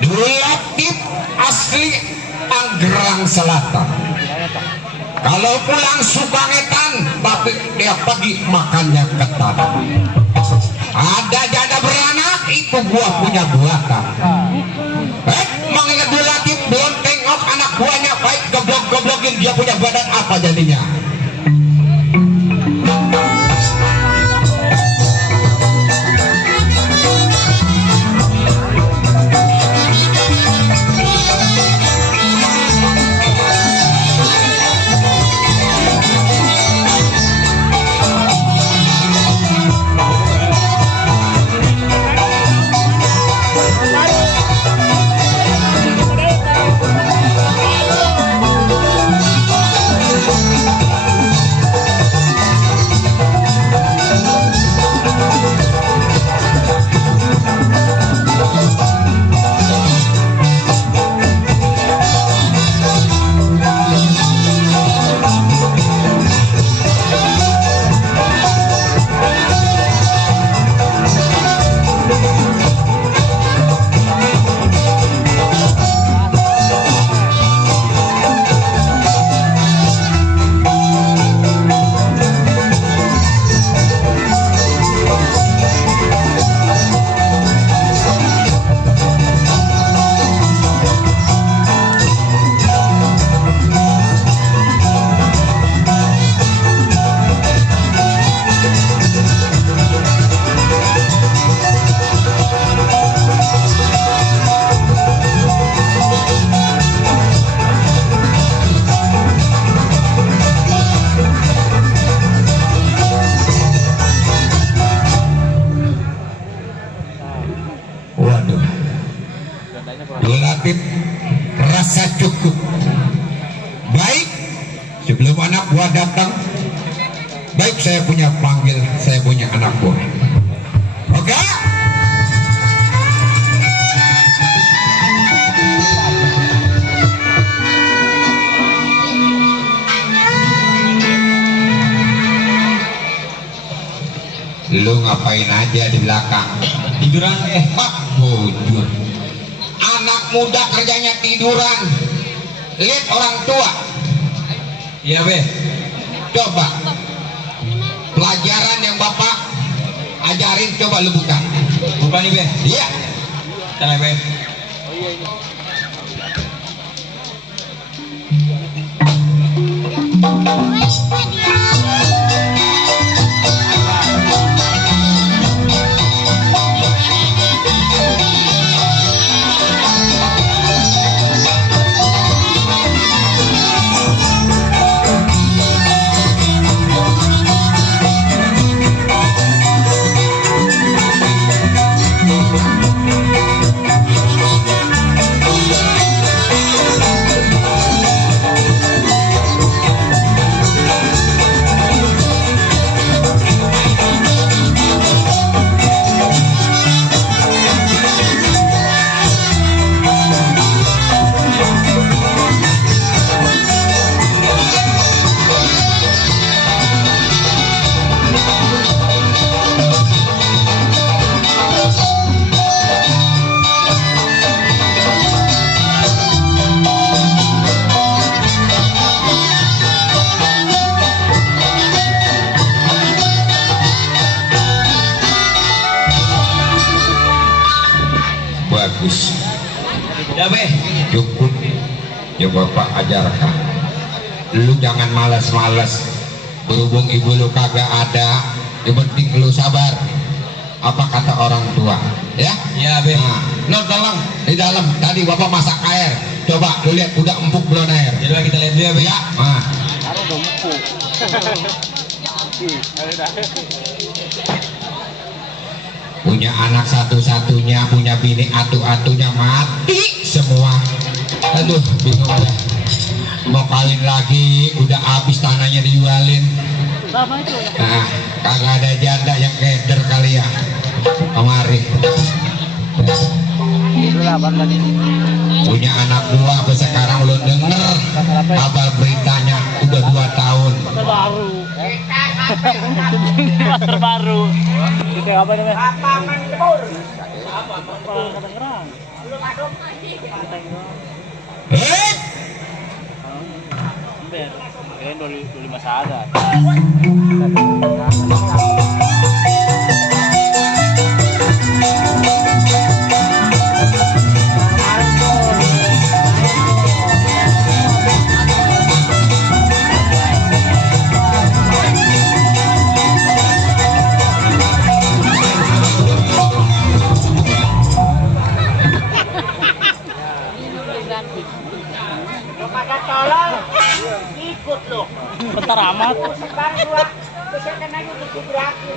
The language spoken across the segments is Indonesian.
Dulatip asli Tangerang Selatan. Kalau pulang suka ngetan, tapi dia pergi makannya ketan. Ada janda beranak, itu gua punya buatan. Mengingat Dulatip belum tengok anak buahnya, baik goblok-goblokin dia punya badan apa jadinya. Dulatip rasa cukup. Baik, sebelum anak buah datang, baik saya punya panggil, saya punya anak buah. Oke? Lu ngapain aja di belakang? Tiduran Pak bujur. Anak muda kerjanya tiduran, lihat orang tua. Iya be, coba pelajaran yang bapak ajarin, coba lu buka. Buka nih be. Iya. Cara be. Bagus. Udah be, cukup. Ya bapak ajarkan. Lu jangan malas-malas. Berhubung ibu lu kagak ada, yang penting lu sabar. Apa kata orang tua? Ya? Ya be. Nah, di dalam tadi bapak masak air. Coba lu lihat udah empuk belum air. Jadi kita lihat dulu ya be. Ya. Nah. Udah empuk. Punya anak satu-satunya, punya bini atu-atunya mati semua. Aduh, bingung dah. Mau kawin lagi, udah habis tanahnya dijualin. Nah, kagak ada janda yang keder kali ya. Kemari. Punya anak buah, sekarang lo denger kabar beritanya udah 2 tahun. Terbaru. Itu apa namanya? Eh, Kayaknya 25 saat. Tolong ikut loh. Bentar amat. Sekarang dua kesehatan aja untuk gebrakin.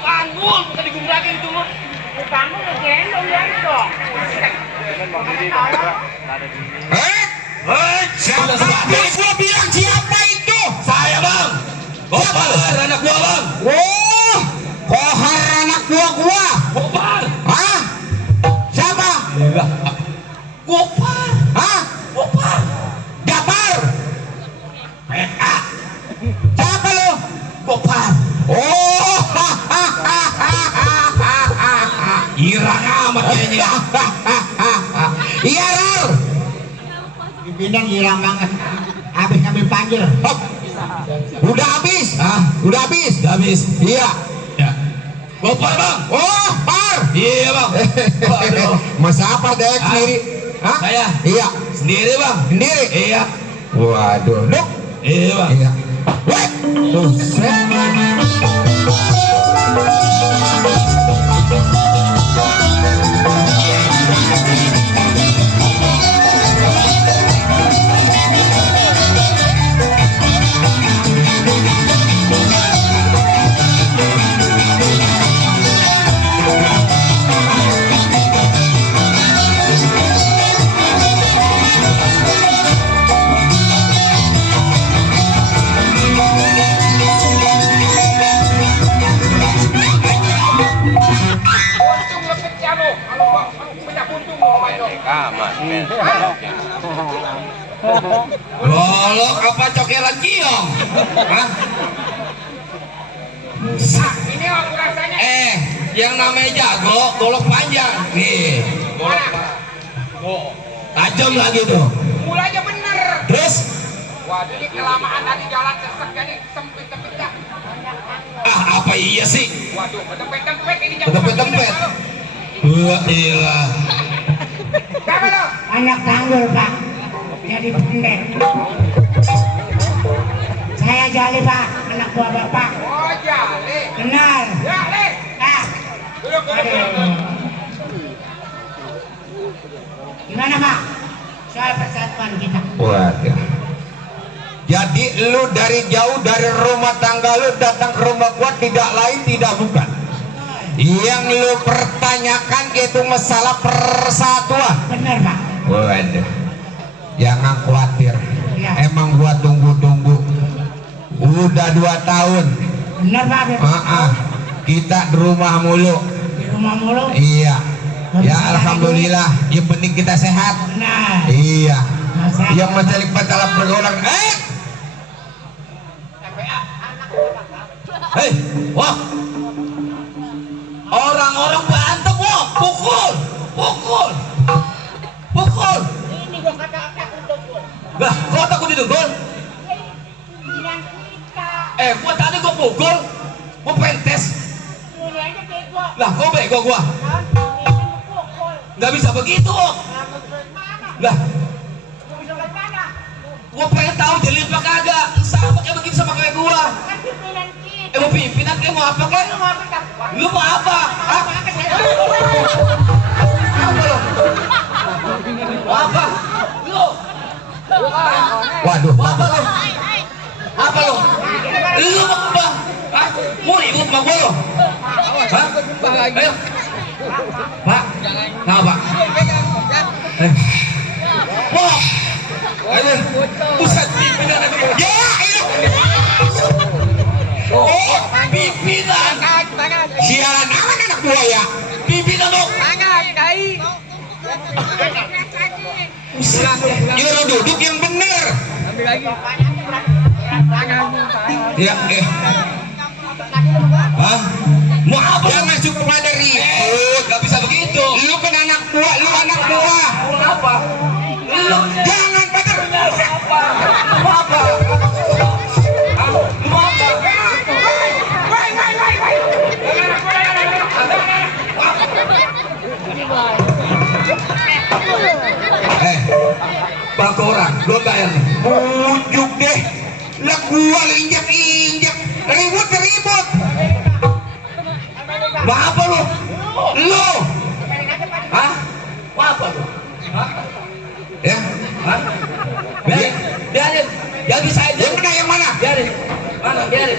Panggul bukan digebrakin itu loh. Panggul ngegendong ya dong. Siapa? Gua bilang siapa itu? Saya bang. Gopar anak gua bang. Oh, Kohar anak gua. Gopar. Hah? Siapa? Gopar. Hah? Gopar. Gapar. PA. Siapa lu? Gopar. Oh, irang amat kayaknya. Iya, Rar. Pimpinan hilang banget. Habis ngambil panggil. Hop. Udah habis. Udah habis. Iya. Ya. Gopar bang. Oh, Par. Iya bang. Waduh. Mas apa deh sendiri? Hah? Saya. Iya. Sendiri bang. Sendiri. Iya. Waduh. Duk. Iya bang. Iya. Weh. Tuh. Golok apa cokelan kiong? Hah? Ini aku rasanya. Yang namanya jago, golok panjang. Nih, golok tajam lagi tuh. Mulanya bener. Terus? Waduh ini kelamaan tadi jalan sesek jadi sempit dah. Apa iya sih? Waduh, ketempet ini jam. Ketempet. Wah, ilah. Siapa lo? Anak tanggul pak. Jadi pendek. Saya Jali pak, anak buah bapak. Oh Jali. Benar. Jali. Duduk. Gimana pak? Soal persatuan kita. Waduh. Jadi lu dari jauh dari rumah tangga lu datang ke rumah gua tidak lain tidak bukan. Yang lu pertanyakan itu masalah persatuan. Benar pak. Waduh. Jangan khawatir. Ya. Emang gua tunggu-tunggu. Udah 2 tahun. Benar pak. Kita di rumah mulu. Di rumah mulu. Iya. Ya alhamdulillah. Yang penting kita sehat. Benar. Iya. Sehat. Yang mencari dalam pergaulan. Hei, wah. Orang-orang berantem, wah. Pukul. Ini gua kata untuk gua. Lah, kok takut didengkul? Pimpinan kita. Gua tadi gua pukul. Gua pentes. Ini aja bego. Lah, kok bego gua? Kan ini pukul. Nggak bisa begitu, Om. Mana? Lah, Gua bisa ke mana? gua pengen tahu jadi apa kagak. Sama kayak begitu sama kayak gua. Kan pimpinan kita. Mau pimpinan kayak mau apa kayak? Lu mau apa? Lu mau apa? Hah? Apa lo? Mau apa? Lu? Waduh, apa lo? Apa lo? Lu mau apa? Hah? Mau ribut sama gua lo? Hah? Ayo. Pak, kenapa? Wah, ayo, pusat pimpinan negeri. Ya, iya. Oh, pimpinan. Sialan anak buaya. Pimpinan dong. Nyuruh duduk yang bener. Ya, Hah? Mau apa? Jangan suka pada ribut. Gak bisa begitu. Lu kan anak buah, lu anak buah. Apa? Lu jangan pada Apa? Apa? Bangku orang, belum bayar nih. Bujuk deh. Lah gua injak-injak. Ribut. Mau apa lu? Lu? Hah? Mau apa tuh? Hah? Ya? Hah? Biarin. Jangan bisa aja. Yang mana? Biarin. Mana? Biarin.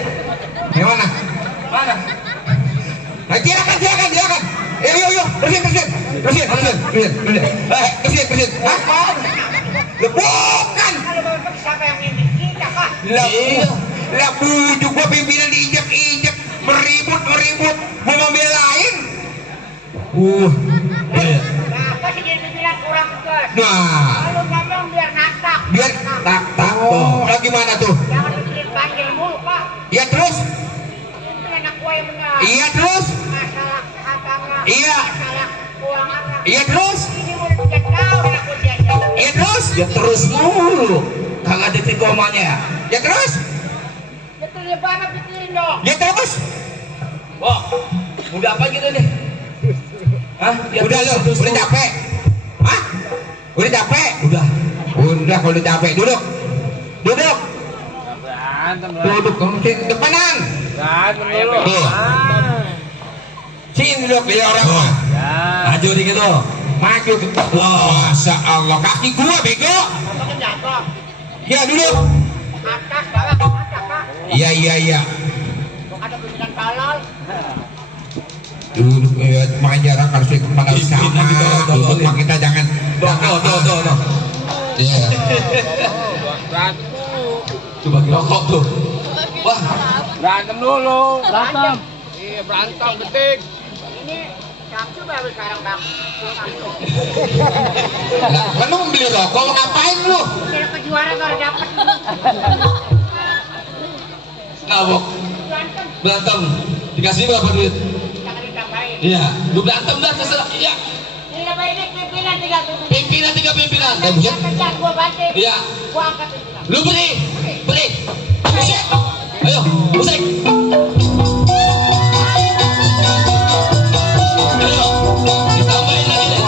Yang mana? Mana? Nah, silakan. Yuk. Terusin. Hah? Bukan. Siapa yang ini? Kita kah? Lah bujuk gua pimpinan diinjak-injak, meribut, gua mau belain. Kenapa sih jadi bilang kurang tegas? Nah, Kalau ngomong biar natak. biar tak tuh. Lah gimana tuh? Jangan bikin panggil mulu, Pak. Ya terus? Itu anak gua yang benar. Iya terus? Masalah agama. Iya. Masalah keuangan. Iya terus? Ini udah 3 tahun aku diajak. Iya terus? Ya terus mulu. Kagak ada titik komanya. Ya terus? Betul ya, Bapak pikirin dong. Ya terus? Wah, udah apa gitu nih? Hah? Ya Udah lu, terus. udah capek? Hah? Udah capek? Udah. Udah kalau udah capek, duduk. Berantem Duduk, kamu sini depanan. dulu. Tuh. Sini duduk, dia orang. Ya. Maju dikit tuh. Maju. Wah, Masya Allah, kaki gua bego. Bapak jatuh. Ya duduk. Atas, bawah, atas, Pak. Iya. Ada pimpinan tolol. Duduk, ya, makan jarak harus kepala Pimpinan sama. ditolong-tolongin. Duduk mah kita jangan. Tuh. Iya. Berantem dulu. Coba rokok tuh. Wah, Berantem dulu. Berantem. Iya, berantem penting. Ini Samsu baru sekarang, Bang. Lah, lu mau beli rokok, lu ngapain lu? Kira kejuaraan baru dapat. ngabok. Berantem. Berantem. Dikasih berapa duit? Jangan ditambahin. Iya, lu berantem dah terserah. Iya. Ini lebih ini pimpinan 3 Pimpinan 3 pimpinan. Yang kencang gua banting. Iya. Gua angkat pimpinan. Lu beri. Musik. Ayo, musik. Ayo, ditambahin lagi deh.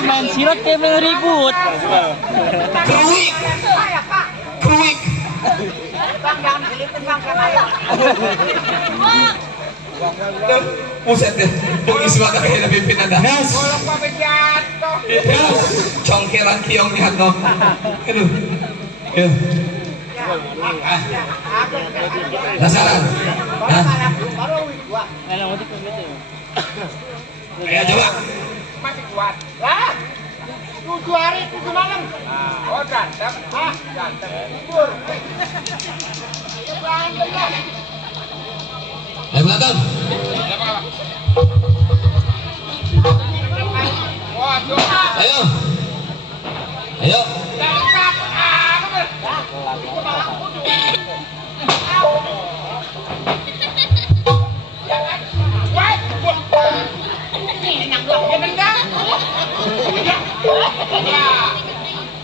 Main silat kayak main ribut. Kruik. Saya, Pak. Kruik. Bang, jangan gilitin, Bang, sama ayo. Buset deh, bungis banget kayak pimpinan dah. Kalau Pak jatuh. Congkeran kiong lihat dong. Aduh. Ya, Penasaran? Hah? baru gua Main sama itu gitu. Ayo coba. masih kuat. Lah, 7 hari 7 malam. Oh, berantem. Berantem. Tidur. Berantem lah. Ayo berantem. Ayo. Ayo.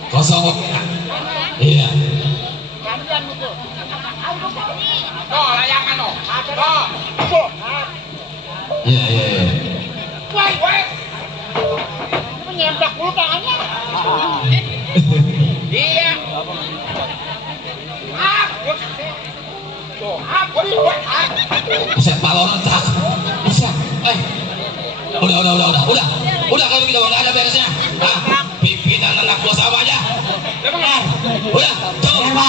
Kosong. Iya. Iya. Menyembak dulu tangannya. Iya. Bisa balon tak. Bisa. Udah kalau gitu nggak ada beresnya. Nah, pimpinan anak gua sama aja. Udah, coba.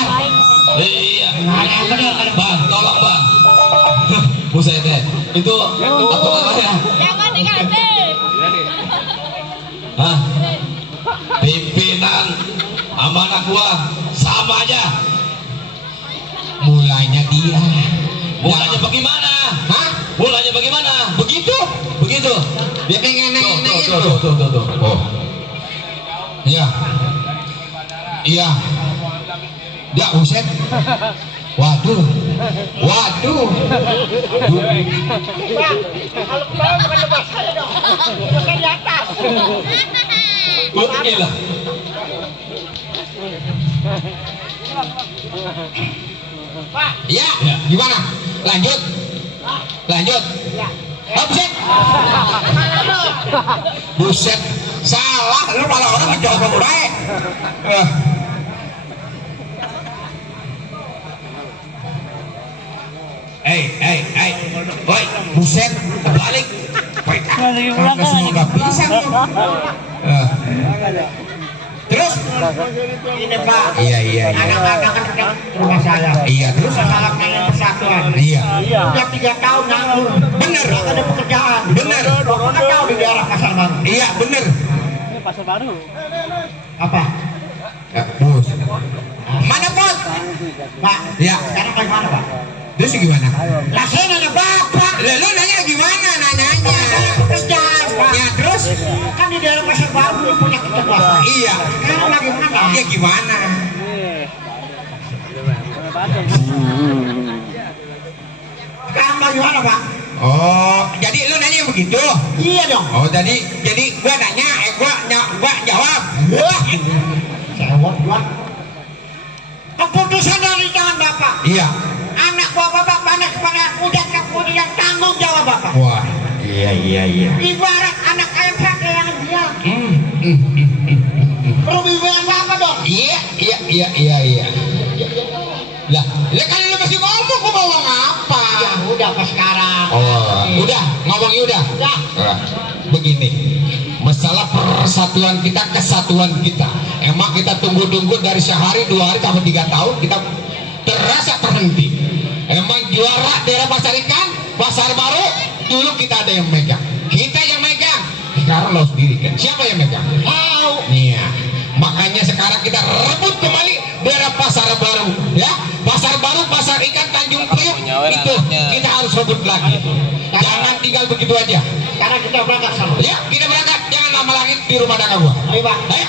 Iya. Bang, tolong bang. Buset deh. Itu apa namanya? Jangan dikasih. Hah? Pimpinan sama anak gua sama aja. Mulanya dia. Mulanya bagaimana? Hah? Mulanya bagaimana? Begitu? Begitu. Dia pengen neng-nengin Tuh. tuh. Oh. Iya. Iya. Dia uset. Waduh. Bang, kalau kau bukan lepas saya dong. Bukan di atas. Gua gila. Pak, Iya. Gimana? Lanjut. ya. Oh, buset. Mana lu? Buset. Salah. Lu malah orang mencoba baik. Woi, buset, balik. Woi, semua nggak bisa. Terus? Ini Pak. Iya. Anak-anak kan udah rumah saya. Iya, terus? Masalah pengen persatuan. Iya. Udah 3 tahun nganggur. Bener. Gak ada pekerjaan. Bener. Pokoknya tahu di daerah Pasar Baru. Iya, bener. Pasar Baru. Apa? Bos. Mana bos? Pak. Ya. Sekarang bagaimana Pak? Terus gimana? Lah saya nanya Bapak. Lalu nanya gimana nanyanya? Pekerjaan Pak. Ya terus? Kan di daerah Pasar Baru belum punya kecerdasan. Iya. Sekarang bagaimana? Ya gimana? Sekarang bagaimana Pak? Oh, jadi lu nanya begitu? Iya dong. Oh, jadi gua nanya, gua jawab. Sewot gua. Keputusan dari tangan Bapak. Iya. Anak Bapak panas kepada udah kemudian tanggung jawab Bapak. Wah, iya. Ibarat anak ayam pakai yang dia. Perhubungan Bapak dong. Iya. Lah kan lu masih ngomong gua ngomong apa? Ya udah pas sekarang. Oh, udah, ngomongnya udah. Udah. Begini, masalah persatuan kita, kesatuan kita. Emang kita tunggu-tunggu dari sehari, 2 hari, sampai 3 tahun kita terasa terhenti. Emang juara daerah pasar ikan, pasar baru, dulu kita ada yang megang. Kita yang megang. Sekarang lo sendiri kan. Siapa yang megang? Tahu. Iya. Makanya sekarang kita rebut kembali daerah pasar baru, ya. Pasar baru, pasar ikan Tanjung Priok itu kita harus rebut lagi. Jangan tinggal begitu aja. Sekarang kita berangkat sama. Ya, kita berangkat. Jangan lama lagi di rumah dagang gua. Ayo Pak. Ayo.